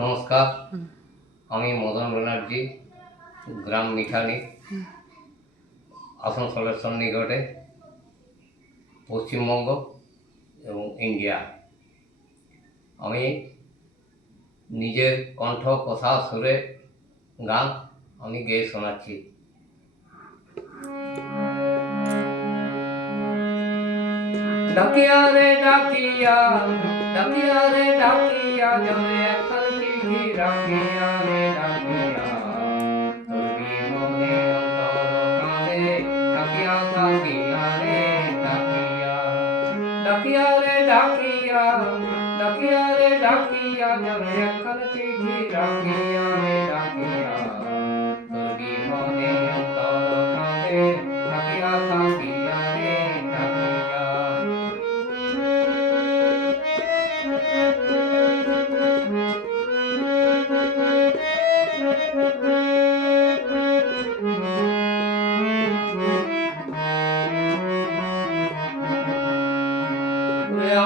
নমস্কার, আমি মদন ব্যানার্জি, গ্রাম মিঠানি, আসানসোলের সন্নিকটে, পশ্চিমবঙ্গ এবং ইন্ডিয়া। আমি নিজের কণ্ঠ, কথা, সুরে গান আমি গেয়ে শোনাচ্ছি। ডাকিয়া রে ডাকিয়া, ডাকিয়া রে ডাকিয়া, জলে এখন চিঠি রাখিয়া রে ডাকিয়া, তোর বিহনে অন্তর কাঁদে, ডাকিয়া ডাকিয়া রে ডাকিয়া, ডাকিয়া রে ডাকিয়া, ডাকিয়া রে ডাকিয়া, জলে এখন চিঠি রাখিয়া রে ডাকিয়া, তোর বিহনে অন্তর কাঁদে, ডাকিয়া ডাকিয়া রে ডাকিয়া।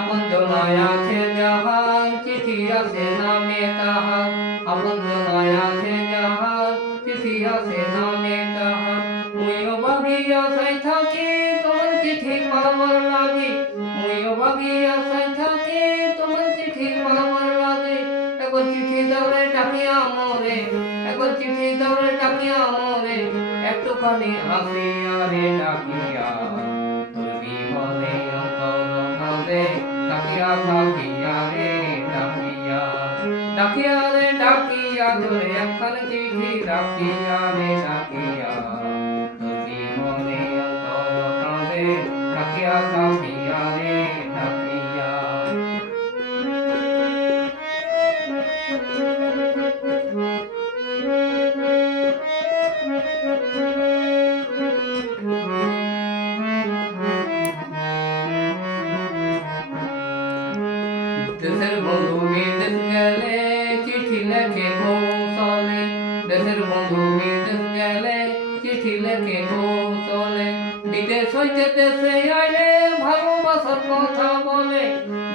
আপন জনায় আছে যাহার, চিঠি আসে নামে তাহার, আপন জনায় আছে যাহার, চিঠি আসে নামে তাহার, মুইও ভাবিয়া আশায় থাকি তোমার চিঠি পাবার লাগি, মুইও ভাবিয়া আশায় থাকি তোমার চিঠি পাবার লাগি, একবার চিঠি দাও রে ডাকিয়া মোরে, একবার চিঠি দাও রে ডাকিয়া মোরে, একটুখানি আসিয়া রে ডাকিয়া, তোর বিহনে অন্তর কাঁদে, ডাকিয়া ডাকিয়া রে ডাকিয়া, ডাকিয়া রে ডাকিয়া, তোরে একখান চিঠি রাখিয়া রে ডাকিয়া, তোর বিহনে অন্তর কাঁদে, ডাকিয়া ডাকিয়া রে ডাকিয়া। দেশের বন্ধু বিদেশ গেলে চিঠি লেখে কৌশলে, দেশের বন্ধু বিদেশ গেলে চিঠি লেখে কৌশলে, বিদেশ হইতে দেশে আইলে ভালোবাসার কথা বলে,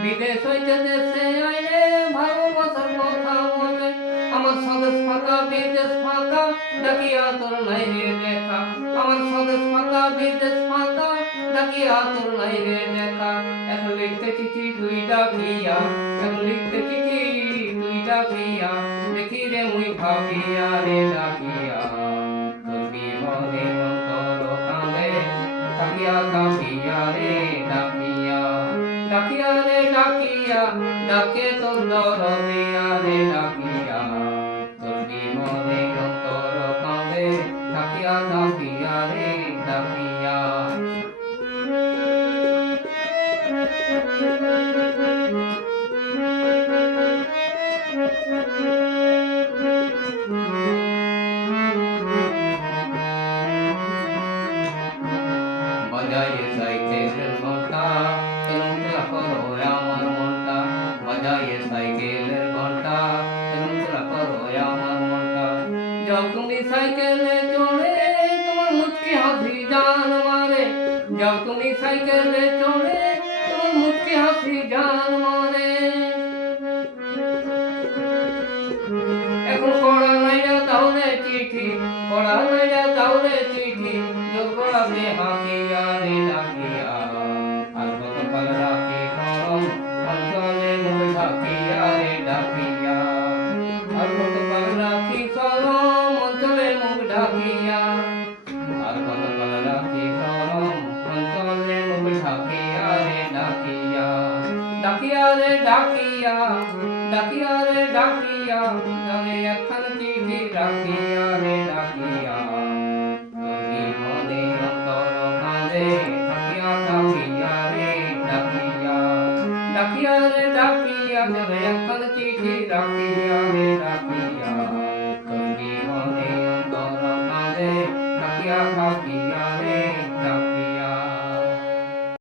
বিদেশ হইতে দেশে আইলে ভালোবাসার কথা বলে, আমার স্বদেশ ফাঁকা বিদেশ ফাঁকা, ডাকিয়া তোর নাই রে দেখা, আমার স্বদেশ ফাঁকা বিদেশ ফাঁকা, ডাকিয়া তোর নাই রে দেখা, এখন লিখতে চিঠি তুই ডাকিয়া, এখন লিখতে চিঠি তুই ডাকিয়া, দেখি রে মুই ভাবিয়া রে ডাকিয়া, তোর বিহনে অন্তর কাঁদে, ডাকিয়া ডাকিয়া রে ডাকিয়া, ডাকিয়া রে ডাকিয়া, ডাকে তোর দরদিয়া রে ডাকিয়া, তোর বিহনে অন্তর কাঁদে, ডাকিয়া ডাকিয়া রে ডাকিয়া। বাজায়ে সাইকেলের ঘন্টা, তেমনটা করো আমার মনটা, বাজায়ে সাইকেলের ঘন্টা, তেমনটা করো আমার মনটা, যাও তুমি সাইকেলে চড়ে তোমার মুচকি হাসি জান মারে, যাও তুমি সাইকেলে চড়ে তোমার মুচকি হাসি জান মারে, এখন পড়া নাইরা তাহলে চিঠি, পড়া নাইরা তাহলে চিঠি, যোগ্যরাতে হাকিয়া রে ডাকিয়া, আর কত কাল রাখি করম অঞ্চলে মুখ ঢাকিয়া রে ডাকিয়া, আর কত কাল রাখি করম অঞ্চলে মুখ ঢাকিয়া, আর কত কাল রাখি করম অঞ্চলে মুখ ঢাকিয়া রে ডাকিয়া, ডাকিয়া রে ডাকিয়া, ডাকিয়া রে ডাকিয়া, জলে এখন চিঠি রাখিয়া রে ডাকিয়া, তোর বিহনে অন্তর কাঁদে, ডাকিয়া ডাকিয়া রে ডাকিয়া, ডাকিয়া রে ডাকিয়া, জলে এখন চিঠি রাখিয়া রে ডাকিয়া, তোর বিহনে অন্তর কাঁদে, ডাকিয়া ডাকিয়া।